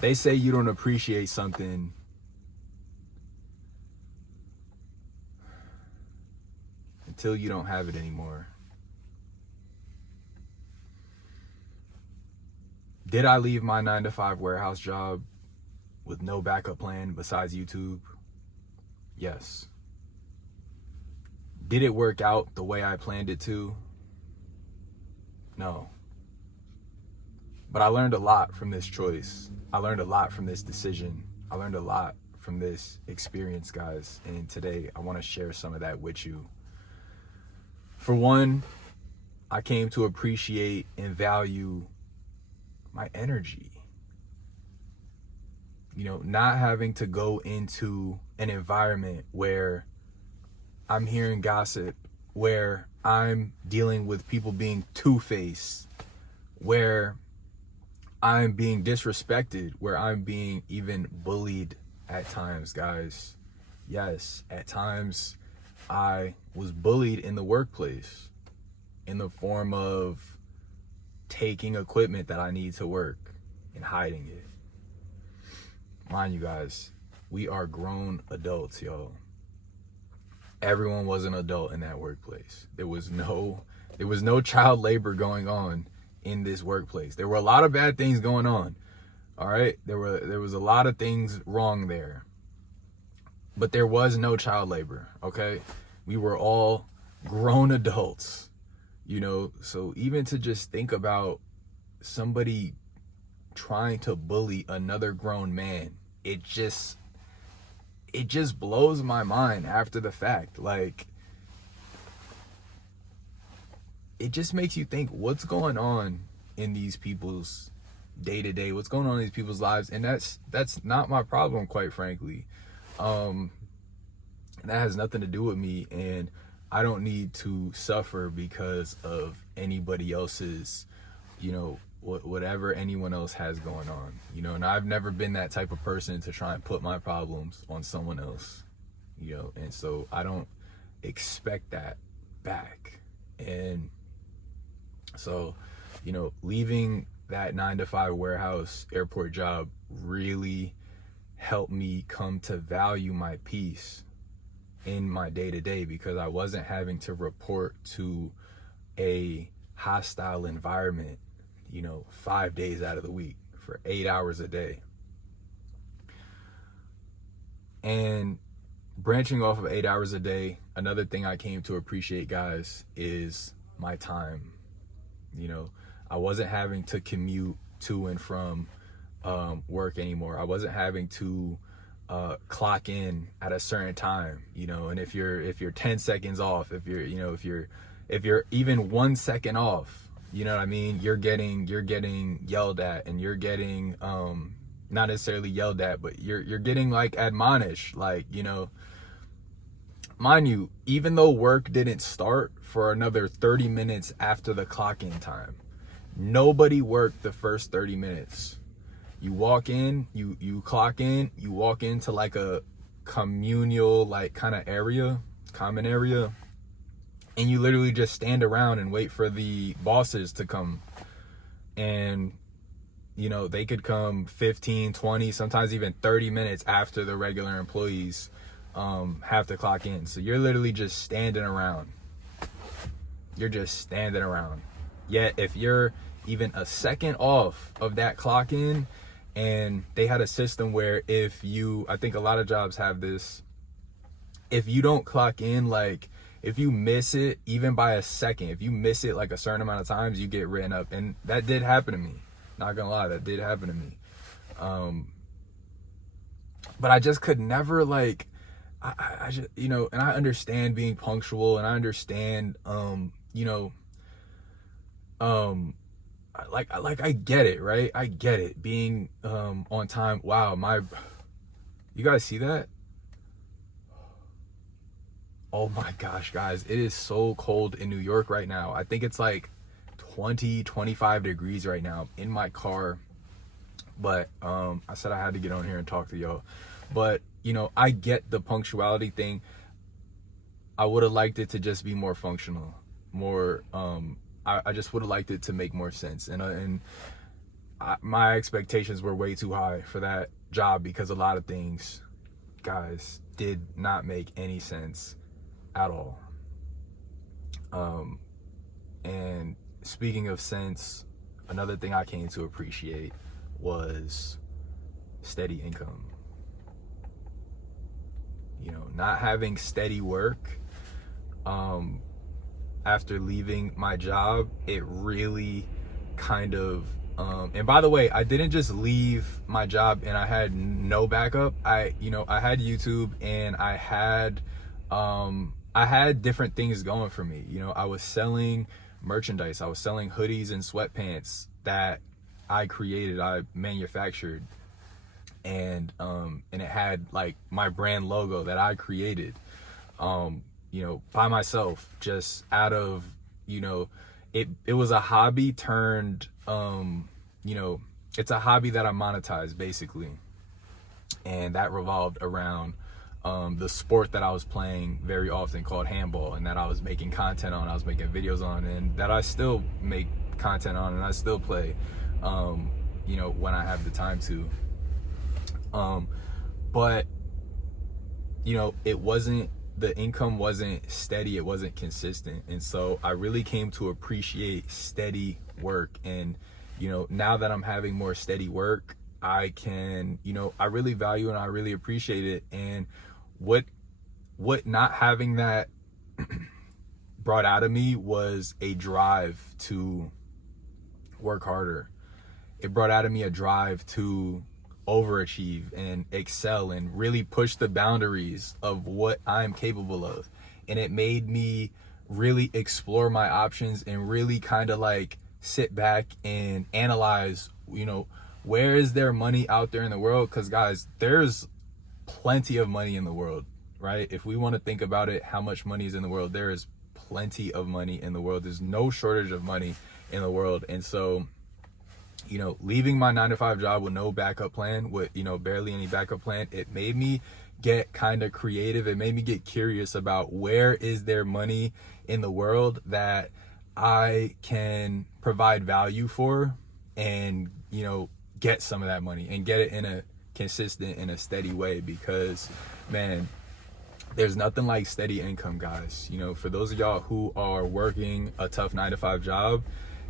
They say you don't appreciate something until you don't have it anymore. Did I leave my 9 to 5 warehouse job with no backup plan besides YouTube? Yes. Did it work out the way I planned it to? No. But I learned a lot from this choice. I learned a lot from this decision. I learned a lot from this experience, guys. And today I want to share some of that with you. For one, I came to appreciate and value my energy. You know, not having to go into an environment where I'm hearing gossip, where I'm dealing with people being two-faced, where I'm being disrespected, where I'm being even bullied at times, guys. Yes, at times I was bullied in the workplace in the form of taking equipment that I need to work and hiding it. Mind you guys, we are grown adults, yo. Everyone was an adult in that workplace. There was no child labor going on in this workplace. There were a lot of bad things going on. All right? There was a lot of things wrong there. But there was no child labor, okay? We were all grown adults. You know, so even to just think about somebody trying to bully another grown man, it just blows my mind after the fact. Like, it just makes you think, what's going on in these people's day-to-day, what's going on in these people's lives? And that's not my problem, quite frankly. That has nothing to do with me, and I don't need to suffer because of anybody else's, you know, whatever anyone else has going on, you know. And I've never been that type of person to try and put my problems on someone else, you know, and so I don't expect that back. And so, you know, leaving that 9 to 5 warehouse airport job really helped me come to value my peace in my day-to-day, because I wasn't having to report to a hostile environment, you know, 5 days out of the week for 8 hours a day. And branching off of 8 hours a day, another thing I came to appreciate, guys, is my time. You know, I wasn't having to commute to and from work anymore. I wasn't having to clock in at a certain time, you know. And if you're 10 seconds off, if you're even 1 second off, you know what I mean, you're getting yelled at, and you're getting not necessarily yelled at, but you're getting like admonished, like, you know. Mind you, even though work didn't start for another 30 minutes after the clock-in time, nobody worked the first 30 minutes. You walk in, you clock in, you walk into like a communal, like, kind of area, common area, and you literally just stand around and wait for the bosses to come. And, you know, they could come 15, 20, sometimes even 30 minutes after the regular employees have to clock in. So you're literally just standing around. You're just standing around. Yet if you're even a second off of that clock in, and they had a system where I think a lot of jobs have this, if you don't clock in, like, if you miss it even by a second, if you miss it like a certain amount of times, you get written up. And that did happen to me. Not gonna lie, that did happen to me. But I just could never, like, I just, you know, and I understand being punctual, and I understand, you know, I get it, right? I get it, being on time. Wow, you guys see that? Oh my gosh, guys, it is so cold in New York right now. I think it's like 25 degrees right now in my car. But I said I had to get on here and talk to y'all. But, you know, I get the punctuality thing. I would have liked it to just be more functional, more I just would have liked it to make more sense. And my expectations were way too high for that job because a lot of things, guys, did not make any sense at all. And speaking of sense, another thing I came to appreciate was steady income. You know, not having steady work, after leaving my job, it really kind of, and by the way, I didn't just leave my job and I had no backup. I had YouTube, and I had different things going for me. You know, I was selling merchandise. I was selling hoodies and sweatpants that I created, I manufactured, and it had like my brand logo that I created, by myself, just out of, it was a hobby turned, it's a hobby that I monetized basically. And that revolved around the sport that I was playing very often, called handball, and that I was making content on, I was making videos on, and that I still make content on, and I still play, when I have the time to. But, the income wasn't steady, it wasn't consistent. And so I really came to appreciate steady work. And, now that I'm having more steady work, I can, I really value and I really appreciate it. And what not having that brought out of me was a drive to work harder. It brought out of me a drive to overachieve and excel and really push the boundaries of what I'm capable of. And it made me really explore my options and really kind of like sit back and analyze, where is there money out there in the world? Because guys, there's plenty of money in the world, right? If we want to think about it, how much money is in the world, there is plenty of money in the world. There's no shortage of money in the world. And so, leaving my 9-to-5 job with no backup plan, with, barely any backup plan, it made me get kind of creative. It made me get curious about where is there money in the world that I can provide value for, and, get some of that money and get it in a consistent, in a steady way. Because, man, there's nothing like steady income, guys. For those of y'all who are working a tough 9-to-5 job,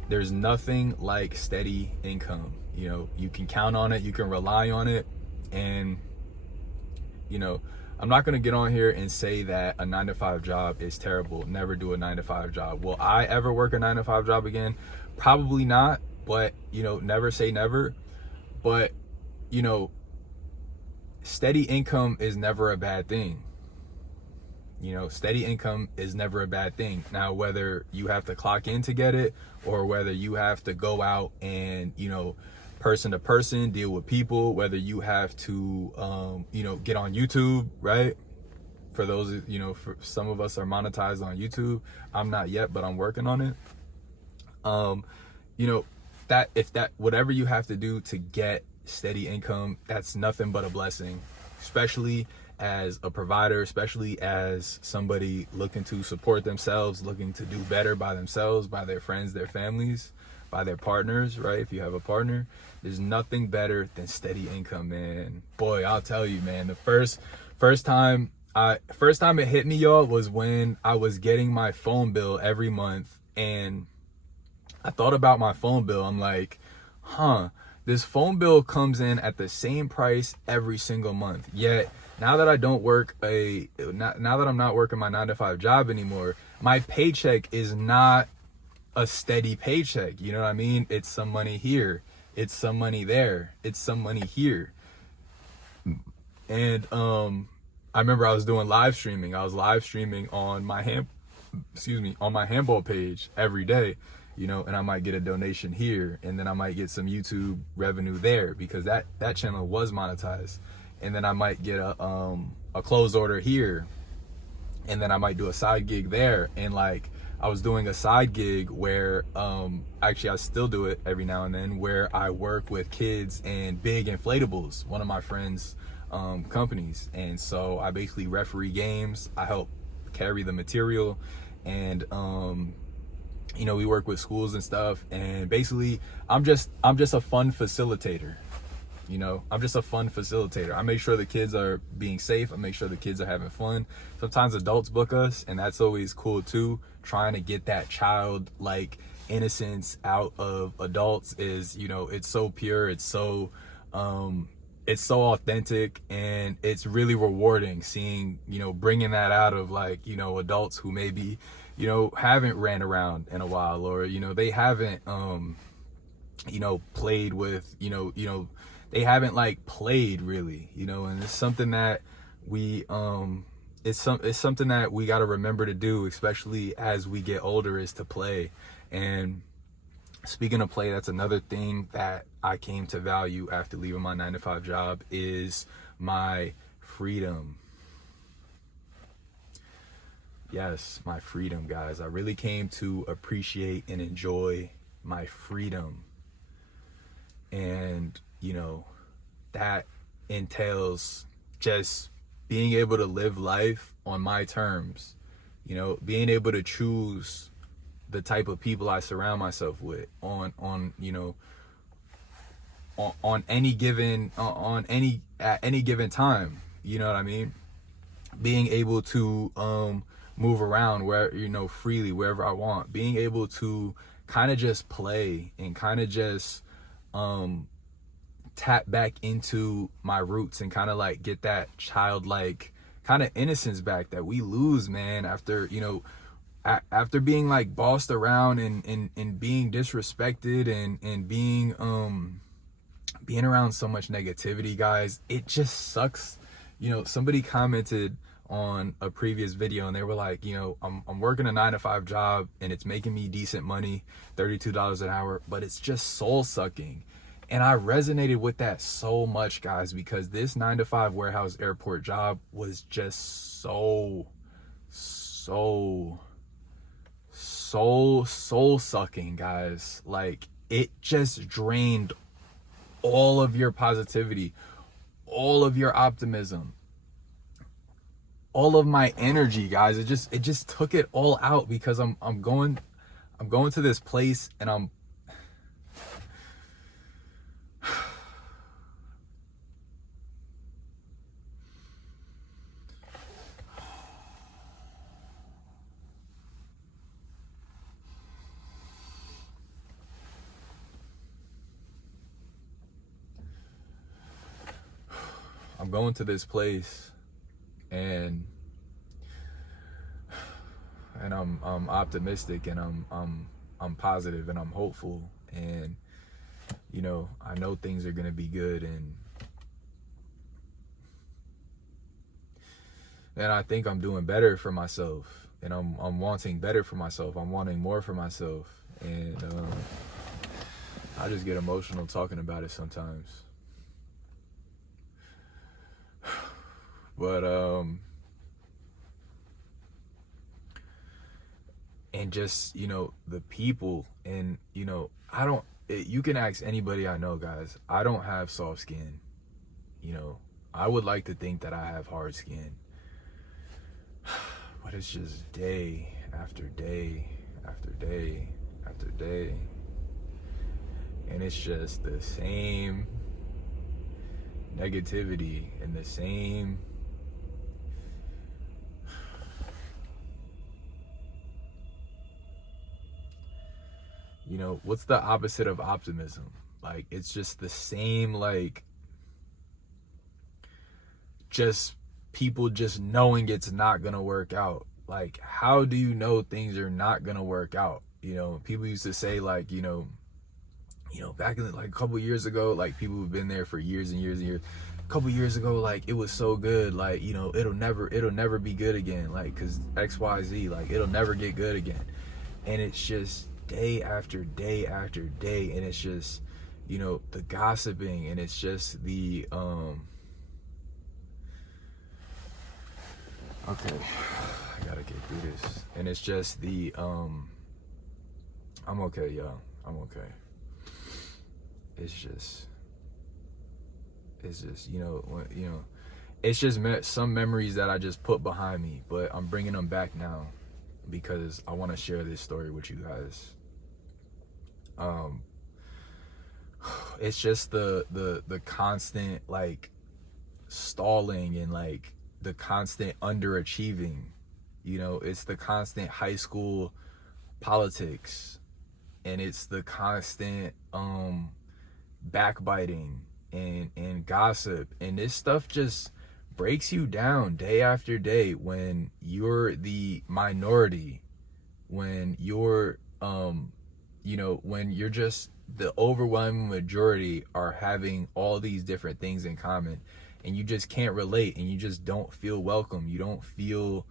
there's nothing like steady income. You can count on it, you can rely on it. And, I'm not going to get on here and say that a 9-to-5 job is terrible. Never do a 9-to-5 job. Will I ever work a 9-to-5 job again? Probably not. But, never say never. But, steady income is never a bad thing. Steady income is never a bad thing. Now, whether you have to clock in to get it, or whether you have to go out and, person to person, deal with people, whether you have to, get on YouTube, right? For those, for some of us are monetized on YouTube. I'm not yet, but I'm working on it. Whatever you have to do to get steady income, that's nothing but a blessing, especially as a provider, especially as somebody looking to support themselves, looking to do better by themselves, by their friends, their families, by their partners, right? If you have a partner, there's nothing better than steady income, man. Boy, I'll tell you, man, the first time it hit me, y'all, was when I was getting my phone bill every month. And I thought about my phone bill. I'm like, this phone bill comes in at the same price every single month. Yet now that I don't work now that I'm not working my 9-to-5 job anymore, my paycheck is not a steady paycheck. You know what I mean? It's some money here, it's some money there, it's some money here. And I remember I was doing live streaming. I was live streaming on my handball page every day, and I might get a donation here, and then I might get some YouTube revenue there, because that channel was monetized. And then I might get a close order here, and then I might do a side gig there. And like, I was doing a side gig where, actually I still do it every now and then, where I work with kids and Big Inflatables, one of my friends' companies. And so I basically referee games, I help carry the material, and you know, we work with schools and stuff, and basically I'm just a fun facilitator. You know, I'm just a fun facilitator. I make sure the kids are being safe. I make sure the kids are having fun. Sometimes adults book us, and that's always cool too. Trying to get that child like innocence out of adults is, you know, it's so pure. It's so authentic, and it's really rewarding seeing, you know, bringing that out of like, you know, adults who maybe, you know, haven't ran around in a while, or, you know, they haven't, you know, played with, you know, they haven't like played really, you know, and it's something that we, it's something that we got to remember to do, especially as we get older, is to play. And speaking of play, that's another thing that I came to value after leaving my 9-to-5 job, is my freedom. Yes, my freedom, guys. I really came to appreciate and enjoy my freedom. And, you know, that entails just being able to live life on my terms, you know, being able to choose the type of people I surround myself with you know, on any given at any given time, you know what I mean? Being able to move around where, you know, freely wherever I want, being able to kind of just play and kind of just tap back into my roots and kind of like get that childlike kind of innocence back that we lose, man, after, you know, after being like bossed around and being disrespected and being around so much negativity, guys. It just sucks. You know, somebody commented on a previous video and they were like, you know, I'm working a 9-to-5 job and it's making me decent money, $32 an hour, but it's just soul sucking. And I resonated with that so much, guys, because this 9-to-5 warehouse airport job was just so soul sucking, guys. Like, it just drained all of your positivity, all of your optimism, all of my energy, guys. It just took it all out, because I'm going to this place and I'm going to this place and I'm optimistic, and I'm positive, and I'm hopeful, and, you know, I know things are gonna be good, and I think I'm doing better for myself, and I'm wanting better for myself. I'm wanting more for myself, and I just get emotional talking about it sometimes. But and just, you know, the people, and, you know, you can ask anybody I know, guys. I don't have soft skin. You know, I would like to think that I have hard skin, but it's just day after day after day after day, and it's just the same negativity and the same you know, what's the opposite of optimism? Like, it's just the same, like, just people just knowing it's not gonna work out. Like, how do you know things are not gonna work out? You know, people used to say, like, you know, back in like a couple years ago, like, people who've been there for years and years and years, a couple years ago, like, it was so good, like, you know, it'll never be good again, like, because XYZ, like, it'll never get good again. And it's just day after day after day, and it's just, you know, the gossiping, and it's just the okay, I gotta get through this, and it's just the I'm okay, y'all, I'm okay. It's just you know, it's just some memories that I just put behind me, but I'm bringing them back now. because I want to share this story with you guys. It's just the constant like stalling and like the constant underachieving. You know, it's the constant high school politics, and it's the constant backbiting and gossip, and this stuff just breaks you down day after day when you're the minority, when you're when you're just the overwhelming majority are having all these different things in common, and you just can't relate, and you just don't feel welcome. You don't feel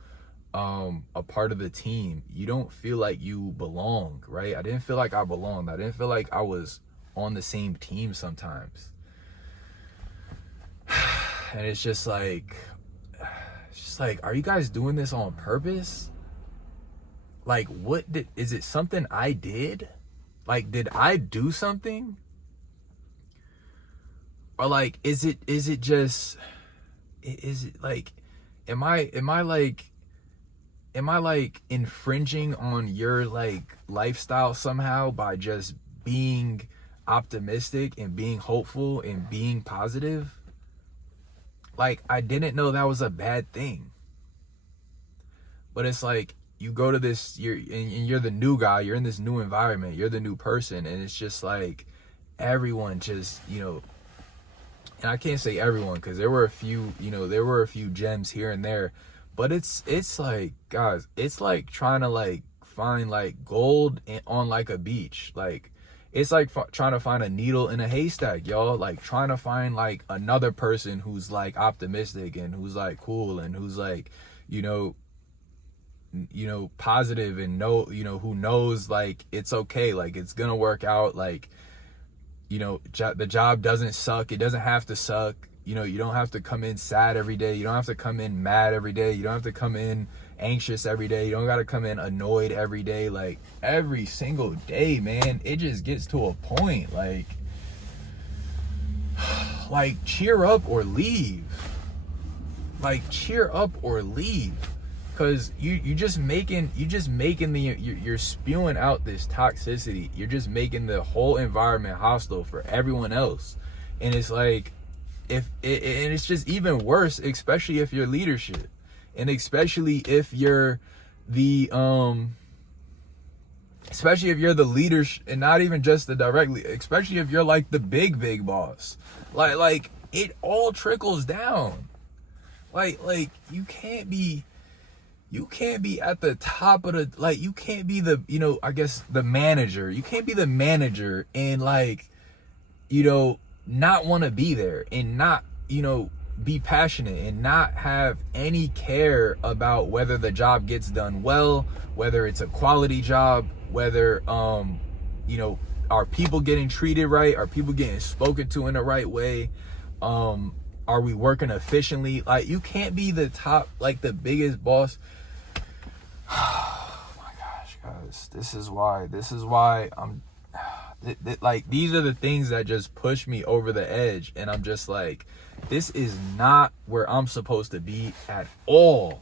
a part of the team. You don't feel like you belong, right? I didn't feel like I belonged. I didn't feel like I was on the same team sometimes. And it's just like, are you guys doing this on purpose? Like, is it something I did? Like, did I do something? Or like, is it like, am I infringing on your like lifestyle somehow by just being optimistic and being hopeful and being positive? Like, I didn't know that was a bad thing. But it's like, you go to this, you're the new guy, you're in this new environment, you're the new person, and it's just like everyone just, and I can't say everyone because there were a few gems here and there, but it's like, guys, it's like trying to like find like gold on like a beach. Like, it's like trying to find a needle in a haystack, y'all. Like, trying to find like another person who's like optimistic and who's like cool and who's like, positive and who knows like it's okay, like it's gonna work out, like, the job doesn't suck, it doesn't have to suck, you don't have to come in sad every day, you don't have to come in mad every day, you don't have to come in anxious every day, you don't got to come in annoyed every day. Like, every single day, man, it just gets to a point like cheer up or leave. Like, cheer up or leave. Cause you're spewing out this toxicity. You're just making the whole environment hostile for everyone else. And it's like, and it's just even worse, especially if you're leadership, and especially if you're the leadership, and not even just the directly, especially if you're like the big boss. Like it all trickles down. Like you can't be at the top of the, like, you can't be the, I guess the manager. You can't be the manager and like, not want to be there and not, be passionate and not have any care about whether the job gets done well, whether it's a quality job, whether, are people getting treated right? Are people getting spoken to in the right way? Are we working efficiently? Like, you can't be the top, like the biggest boss. Oh my gosh, guys, this is why I'm like, these are the things that just push me over the edge, and I'm just like, this is not where I'm supposed to be at all.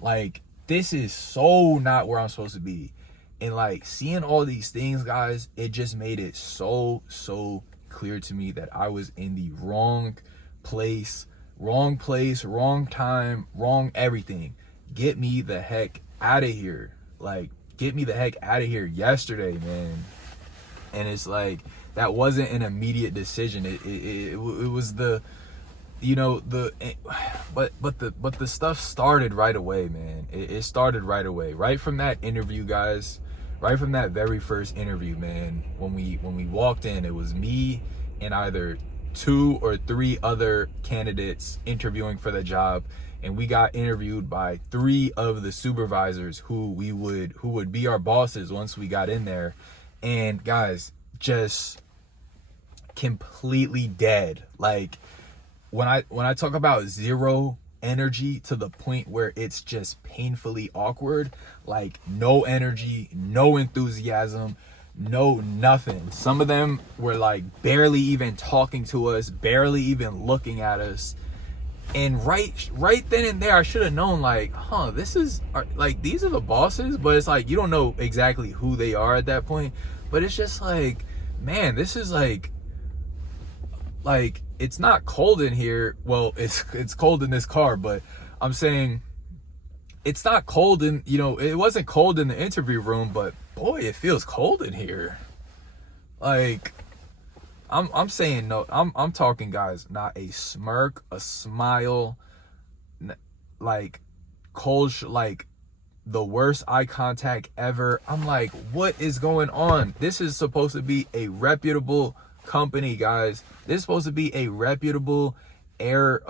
Like, this is so not where I'm supposed to be. And like, seeing all these things, guys, it just made it so clear to me that I was in the wrong place, wrong time, wrong everything. Get me the heck out of here. Like, get me the heck out of here yesterday, man. And it's like, that wasn't an immediate decision. It was the, but the stuff started right away, man. It started right away, right from that interview, guys. Right from that very first interview, man. When we walked in, it was me and either 2 or 3 other candidates interviewing for the job, and we got interviewed by 3 of the supervisors who would be our bosses once we got in there. And guys, just completely dead. Like, when I talk about zero energy to the point where it's just painfully awkward, like no energy, no enthusiasm, no nothing. Some of them were like barely even talking to us, barely even looking at us. And right then and there, I should have known, like, these are the bosses, but it's like, you don't know exactly who they are at that point. But it's just like, man, this is like, it's not cold in here. Well, it's cold in this car, but I'm saying it's not cold in, it wasn't cold in the interview room, but boy, it feels cold in here. Like, I'm saying, no, I'm talking, guys, not a smirk, a smile, like cold, like the worst eye contact ever. I'm like, what is going on? This is supposed to be a reputable company, guys. This is supposed to be a reputable this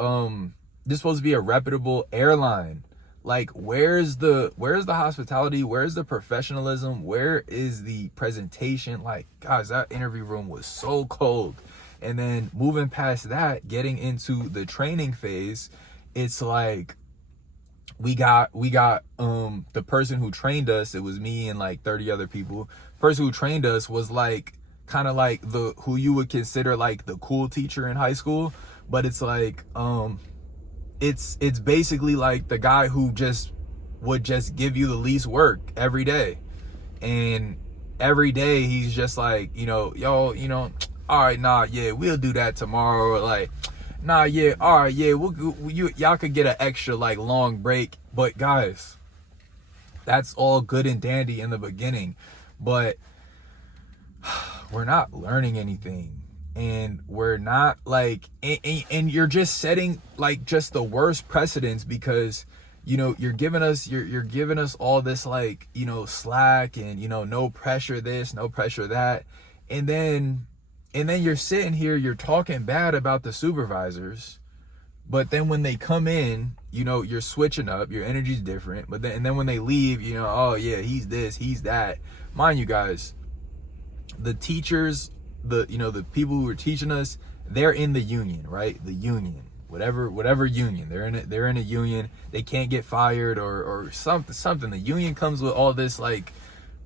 is supposed to be a reputable airline. Like, where's the hospitality? Where's the professionalism? Where is the presentation? Like, guys, that interview room was so cold. And then moving past that, getting into the training phase, it's like we got the person who trained us, it was me and like 30 other people. The person who trained us was like kind of like who you would consider like the cool teacher in high school, but it's like it's basically like the guy who would just give you the least work every day. And every day he's just like, yo, all right, nah, yeah, we'll do that tomorrow. Or like, nah, yeah, all right, yeah, y'all could get an extra like long break. But guys, that's all good and dandy in the beginning, but we're not learning anything. And we're not like, and you're just setting like just the worst precedents, because you're giving us all this like slack and no pressure this, no pressure that, and then you're sitting here, you're talking bad about the supervisors, but then when they come in, you're switching up, your energy's different, but then when they leave, oh yeah, he's this, he's that. Mind you, guys, the teachers, the people who are teaching us, they're in the union, right? The union, whatever union, they're in a union. They can't get fired or something. The union comes with all this like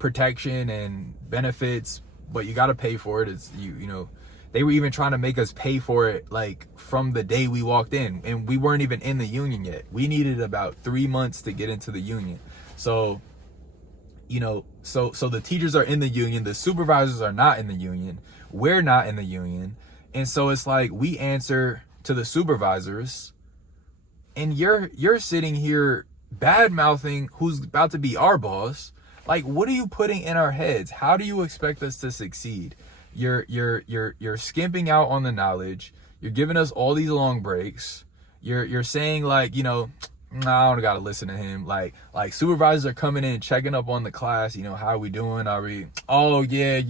protection and benefits, but you got to pay for it. It's they were even trying to make us pay for it like from the day we walked in, and we weren't even in the union yet. We needed about 3 months to get into the union. So so the teachers are in the union, the supervisors are not in the union, we're not in the union. And so it's like we answer to the supervisors, and you're sitting here bad mouthing who's about to be our boss. Like, what are you putting in our heads? How do you expect us to succeed? You're skimping out on the knowledge. You're giving us all these long breaks. You're saying like, nah, I don't gotta listen to him. Like supervisors are coming in, checking up on the class. How are we doing? Are we? Oh yeah,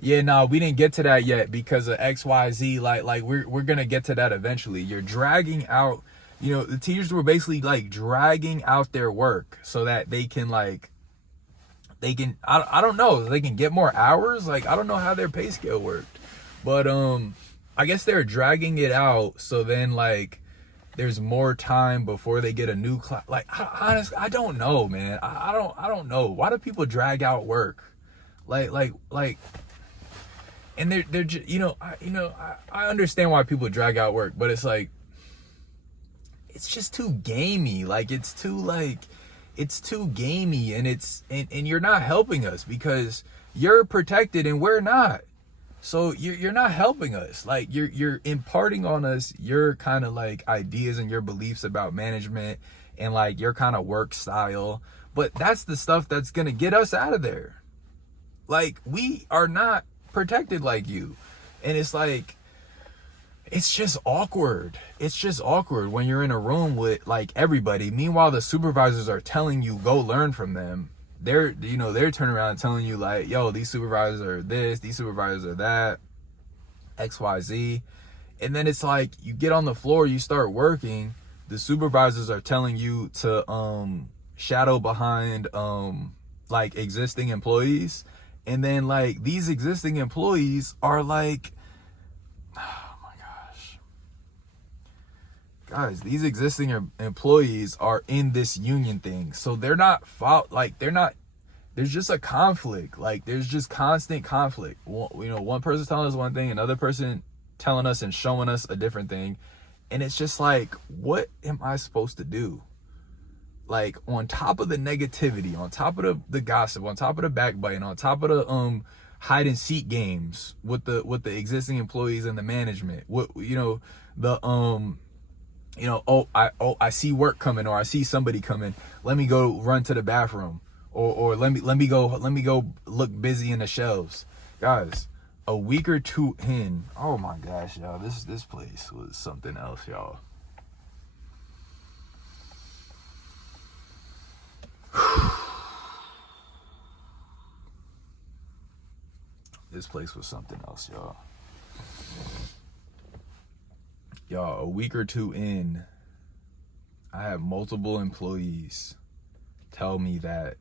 yeah, no, we didn't get to that yet because of XYZ. Like we're gonna get to that eventually. You're dragging out. The teachers were basically like dragging out their work so that they can I don't know, they can get more hours. Like, I don't know how their pay scale worked, but I guess they're dragging it out so then like there's more time before they get a new class. Like, honestly, I don't know, man. I don't know. Why do people drag out work? Like, and they're just, I understand why people drag out work, but it's like, it's just too gamey. Like, it's too gamey, and you're not helping us because you're protected and we're not. So you're not helping us. Like, you're imparting on us your kind of like ideas and your beliefs about management and like your kind of work style. But that's the stuff that's going to get us out of there. Like, we are not protected like you. And it's like, it's just awkward. It's just awkward when you're in a room with like everybody. Meanwhile, the supervisors are telling you, go learn from them. They're turning around and telling you like, yo, these supervisors are this, these supervisors are that, XYZ. And then it's like, you get on the floor, you start working, the supervisors are telling you to shadow behind like existing employees. And then like these existing employees are like, oh my gosh, guys, these existing employees are in this union thing. So they're not there's just a conflict. Like, there's just constant conflict. One person telling us one thing, another person telling us and showing us a different thing. And it's just like, what am I supposed to do? Like, on top of the negativity, on top of the gossip, on top of the backbiting, on top of the hide and seek games with the existing employees and the management, what, I see work coming, or I see somebody coming, let me go run to the bathroom, or let me go look busy in the shelves. Guys, a week or two in, oh my gosh, y'all, this place was something else, y'all. This place was something else, y'all. Y'all, a week or two in, I have multiple employees tell me that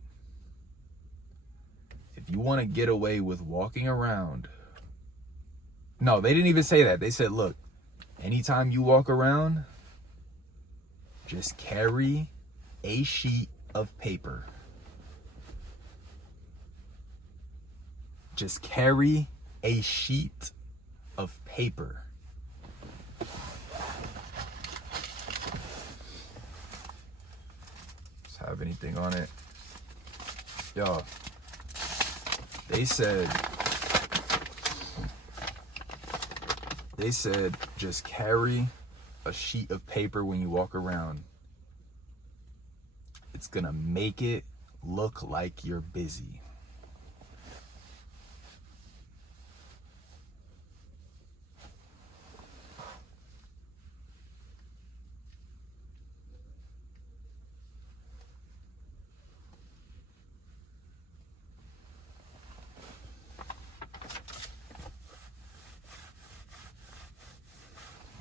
if you want to get away with walking around, no, they didn't even say that. They said, look, anytime you walk around, just carry a sheet of paper. Just carry a sheet of paper. Does it have anything on it? Y'all, they said just carry a sheet of paper when you walk around. It's gonna make it look like you're busy.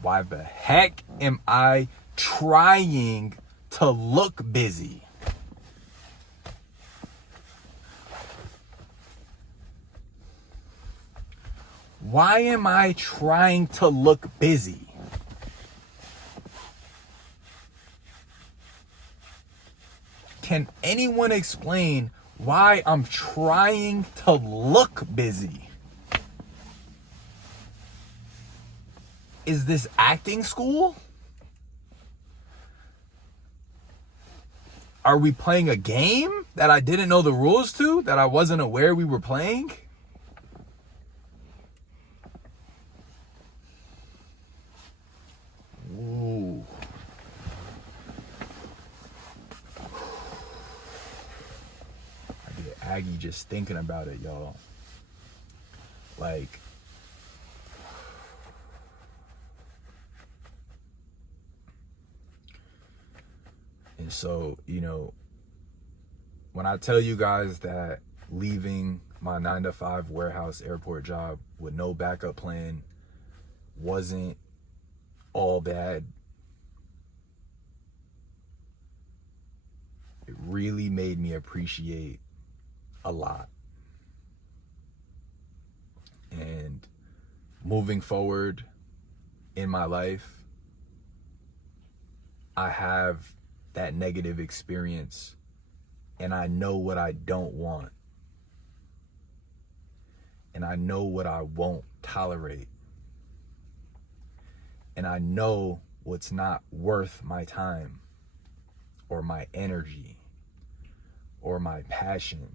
Why the heck am I trying to look busy? Why am I trying to look busy? Can anyone explain why I'm trying to look busy? Is this acting school? Are we playing a game that I didn't know the rules to, that I wasn't aware we were playing? Ooh. I get aggy just thinking about it, y'all. Like, and so, when I tell you guys that leaving my 9-to-5 warehouse airport job with no backup plan wasn't all bad, it really made me appreciate a lot. And moving forward in my life, I have that negative experience, and I know what I don't want, and I know what I won't tolerate, and I know what's not worth my time or my energy or my passion.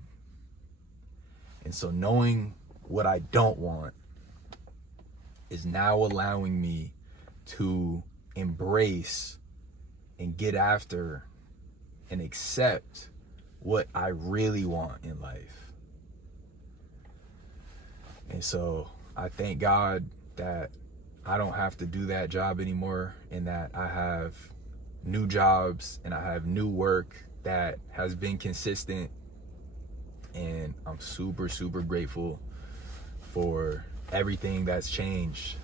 And so knowing what I don't want is now allowing me to embrace and get after and accept what I really want in life. And so I thank God that I don't have to do that job anymore, and that I have new jobs and I have new work that has been consistent. And I'm super, super grateful for everything that's changed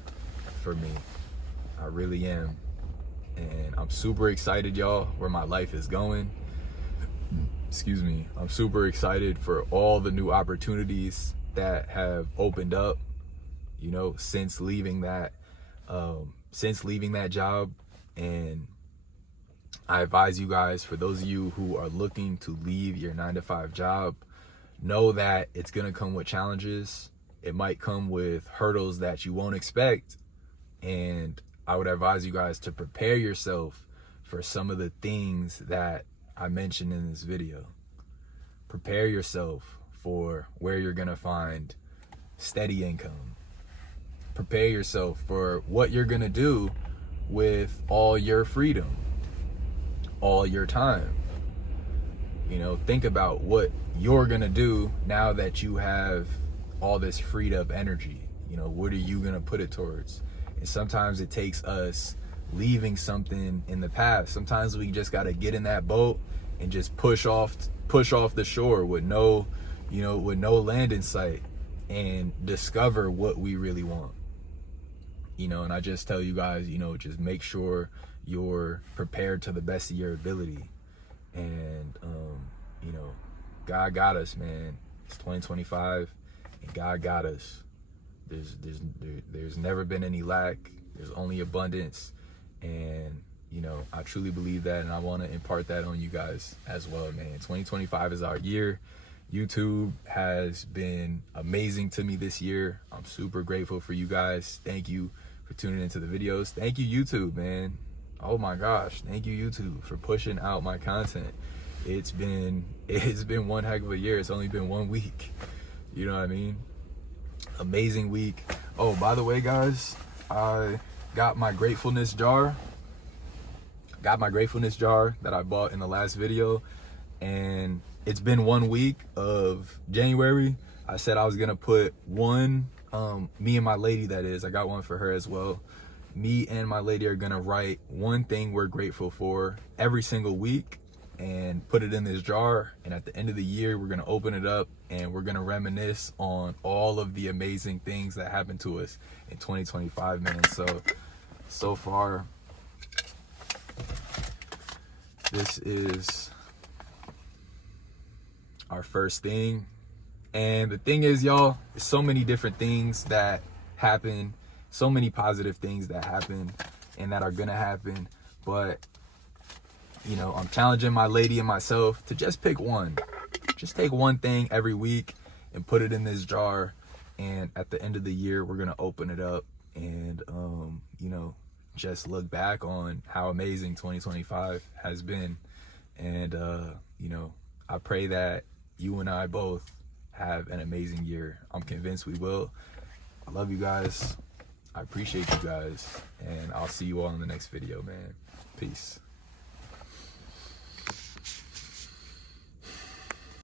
for me. I really am. And I'm super excited, y'all, where my life is going. Excuse me. I'm super excited for all the new opportunities that have opened up, since leaving that job. And I advise you guys, for those of you who are looking to leave your 9-to-5 job, know that it's going to come with challenges. It might come with hurdles that you won't expect. And I would advise you guys to prepare yourself for some of the things that I mentioned in this video. Prepare yourself for where you're gonna find steady income. Prepare yourself for what you're gonna do with all your freedom, all your time. You know, think about what you're gonna do now that you have all this freed up energy. You know, what are you gonna put it towards? And sometimes it takes us leaving something in the past. Sometimes we just gotta get in that boat and just push off the shore with no land in sight, and discover what we really want. You know, and I just tell you guys, you know, just make sure you're prepared to the best of your ability. And you know, God got us, man. It's 2025 and God got us. There's never been any lack. There's only abundance. And you know, I truly believe that, and I want to impart that on you guys as well, man. 2025 is our year. YouTube has been amazing to me this year. I'm super grateful for you guys. Thank you for tuning into the videos. Thank you, YouTube, man. Oh my gosh, thank you, YouTube, for pushing out my content. It's been one heck of a year. It's only been 1 week. You know what I mean? Amazing week. Oh, by the way, guys, I got my gratefulness jar. That I bought in the last video, and it's been 1 week of January. I said I was gonna put one, me and my lady, that is, I got one for her as well. Me and my lady are gonna write one thing we're grateful for every single week and put it in this jar. And at the end of the year, we're gonna open it up and we're gonna reminisce on all of the amazing things that happened to us in 2025, man. So far, this is our first thing. And the thing is, y'all, there's so many different things that happen, so many positive things that happen and that are gonna happen. But, you know, I'm challenging my lady and myself to just pick one. Just take one thing every week and put it in this jar. And at the end of the year, we're gonna open it up and, you know, just look back on how amazing 2025 has been. And, you know, I pray that you and I both have an amazing year. I'm convinced we will. I love you guys. I appreciate you guys. And I'll see you all in the next video, man. Peace.